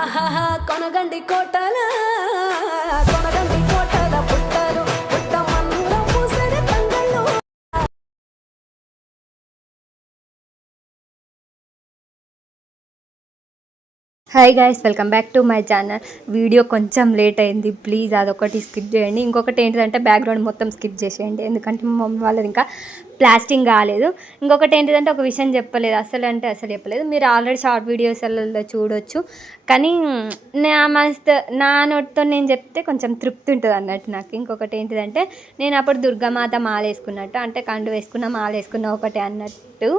ఆహాహా కొనగండి కోటలా కొనగండి hi guys welcome back to my channel video కొంచెం లేట్ అయింది. ప్లీజ్ అదొకటి స్కిప్ చేయండి. ఇంకొకటి ఏంటిదంటే బ్యాక్గ్రౌండ్ మొత్తం స్కిప్ చేసేయండి. ఎందుకంటే మా మమ్మీ వాళ్ళది ఇంకా ప్లాస్టింగ్ కాలేదు. ఇంకొకటి ఏంటిదంటే ఒక విషయం చెప్పలేదు. అసలు అంటే అసలు చెప్పలేదు. మీరు ఆల్రెడీ షార్ట్ వీడియోస్లలో చూడొచ్చు. కానీ నా మనసుతో నా నోటితో నేను చెప్తే కొంచెం తృప్తి ఉంటుంది అన్నట్టు నాకు. ఇంకొకటి ఏంటిదంటే నేను అప్పుడు దుర్గామాత మాల వేసుకున్నట్టు అంటే కండు వేసుకున్న మాల వేసుకున్న ఒకటి అన్నట్టు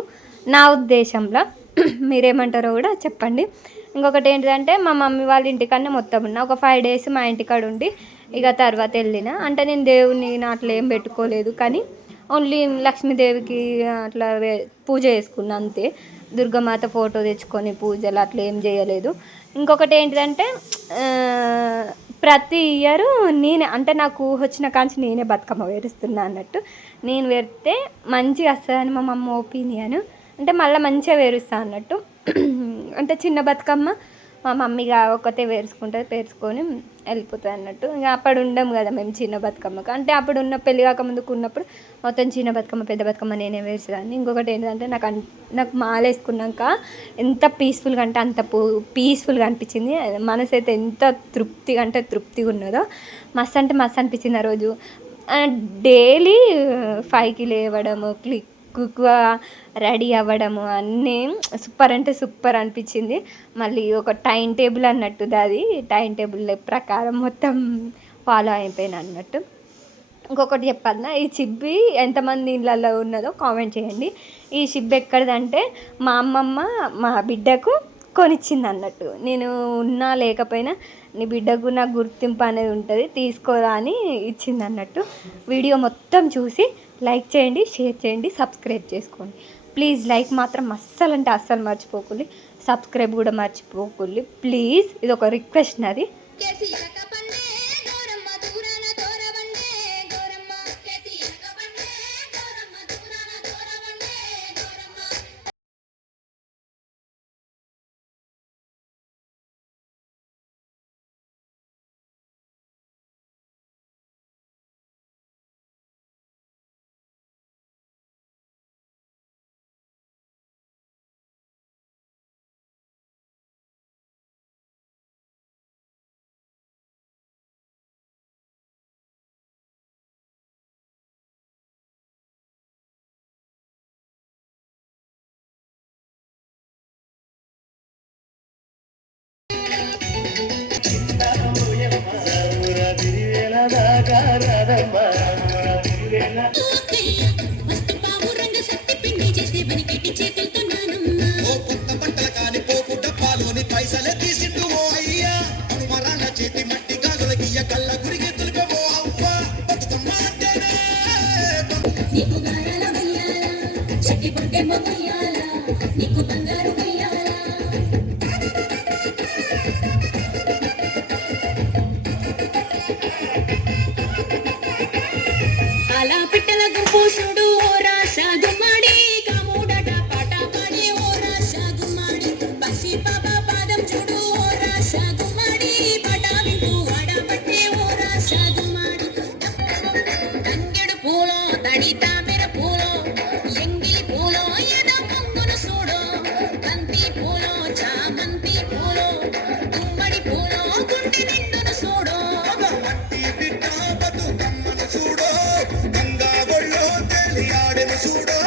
నా ఉద్దేశంలో. మీరేమంటారో కూడా చెప్పండి. ఇంకొకటి ఏంటిదంటే మా మమ్మీ వాళ్ళ ఇంటికన్నా మొత్తం ఉన్నా. ఒక ఫైవ్ డేస్ మా ఇంటికాడ ఉండి ఇక తర్వాత వెళ్ళిన. అంటే నేను దేవుని అట్లా ఏం పెట్టుకోలేదు కానీ ఓన్లీ లక్ష్మీదేవికి అట్లా పూజ చేసుకున్నా అంతే. దుర్గమాత ఫోటో తెచ్చుకొని పూజలు అట్లా ఏం చేయలేదు. ఇంకొకటి ఏంటిదంటే ప్రతి ఇయర్ నేనే అంటే నాకు ఊహ వచ్చిన కాంచి నేనే బతుకమ్మ వేరుస్తున్నా అన్నట్టు. నేను వేరితే మంచిగా వస్తుందని మా మమ్మ ఒపీనియన్. అంటే మళ్ళీ మంచిగా వేరుస్తా అన్నట్టు. అంటే చిన్న బతుకమ్మ మా మమ్మీగా ఒకతే వేరుచుకుంటుంది పేర్చుకొని వెళ్ళిపోతుంది అన్నట్టు. ఇంకా అప్పుడు ఉండం కదా మేము చిన్న బతుకమ్మకు. అంటే అప్పుడు ఉన్న పెళ్ళి కాక ముందుకు ఉన్నప్పుడు మొత్తం చిన్న బతుకమ్మ పెద్ద బతుకమ్మ నేనే వేసేదాన్ని ఇంకొకటి ఏంటంటే నాకు అన్ నాకు మాల వేసుకున్నాక ఎంత పీస్ఫుల్గా అంటే అంత పీస్ఫుల్గా అనిపించింది. మనసు అయితే ఎంత తృప్తిగా అంటే తృప్తిగా ఉన్నదో మస్తు అంటే మస్తు అనిపించింది ఆ రోజు. డైలీ ఫైవ్కి లేవడము క్లిక్ కుక్గా రెడీ అవ్వడము అన్నీ సూపర్ అంటే సూపర్ అనిపించింది. మళ్ళీ ఒక టైం టేబుల్ అన్నట్టు అది. టైం టేబుల్ ప్రకారం మొత్తం ఫాలో అయిపోయిన అన్నట్టు. ఇంకొకటి చెప్పాలన్నా ఈ చిబ్బి ఎంతమంది ఇళ్ళల్లో ఉన్నదో కామెంట్ చేయండి. ఈ చిబ్బి ఎక్కడిదంటే మా అమ్మమ్మ మా బిడ్డకు కొనిచ్చింది అన్నట్టు నేను ఉన్నా లేకపోయినా నీ బిడ్డకు నా గుర్తింపు అనేది ఉంటుంది తీసుకోరా అని ఇచ్చింది అన్నట్టు వీడియో మొత్తం చూసి లైక్ చేయండి షేర్ చేయండి సబ్స్క్రైబ్ చేసుకోండి. ప్లీజ్ లైక్ మాత్రం అస్సలు అంటే అస్సలు మర్చిపోకండి సబ్స్క్రైబ్ కూడా మర్చిపోకండి ప్లీజ్ ఇది ఒక రిక్వెస్ట్ నాది. మస్తు పావు పిట్టల గుంపు చూడు ఓ రాసా പാടുന്നു ചൂടോ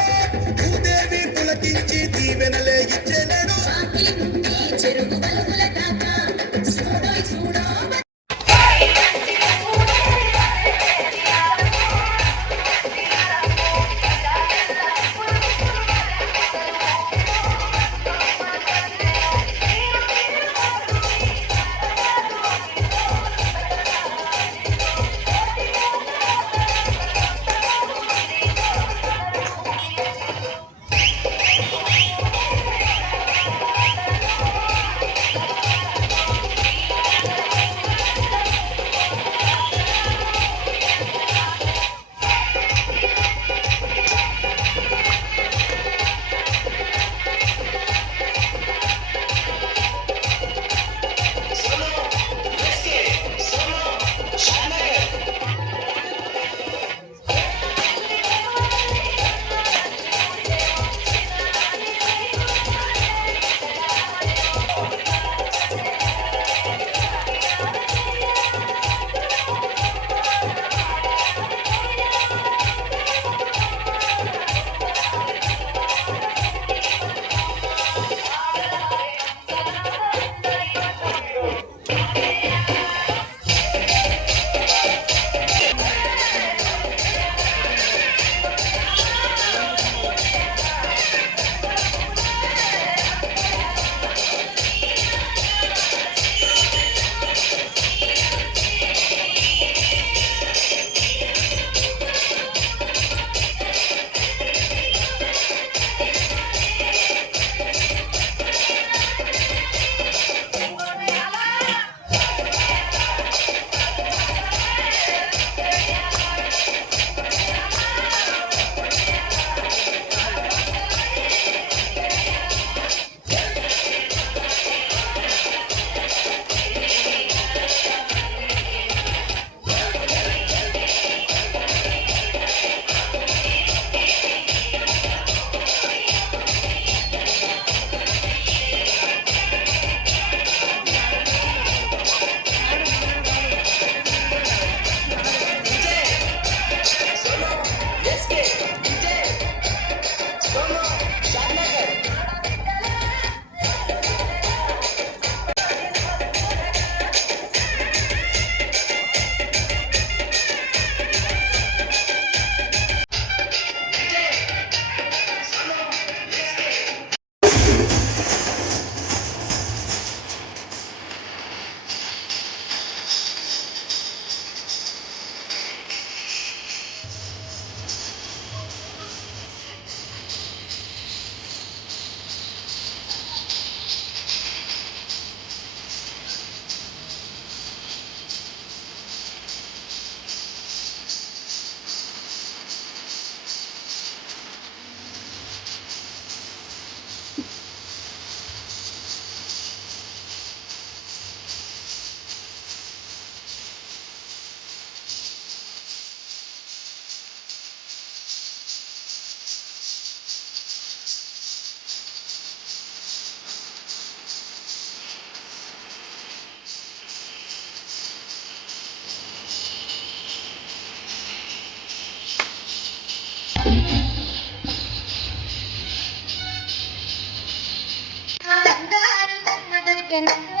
Chicken.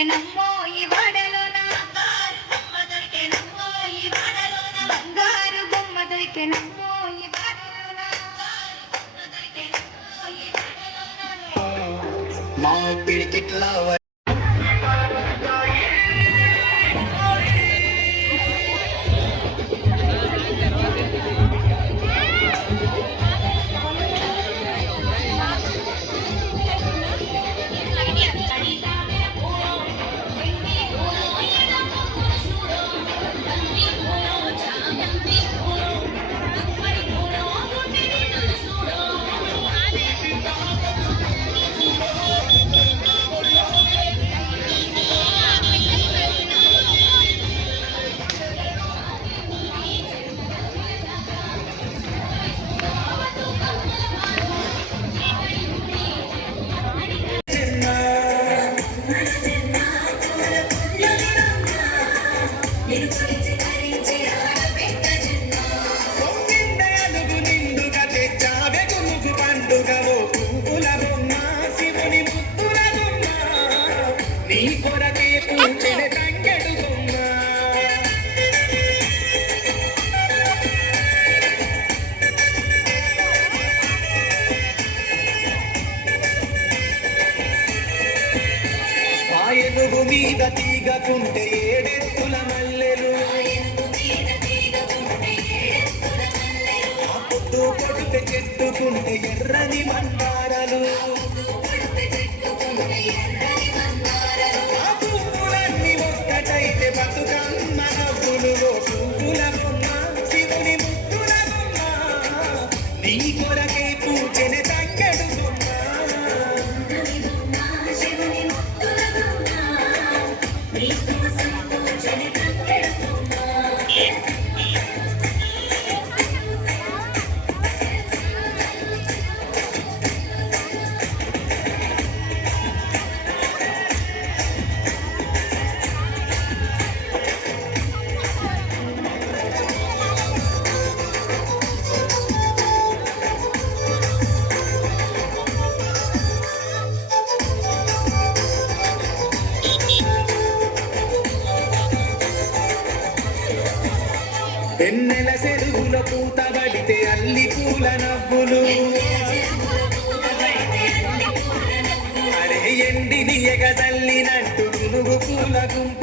దొరికెనమ్మో ఈ వాడలోన. బంగారు బొమ్మ మా పిడికిట్లా உலகும்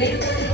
Thank.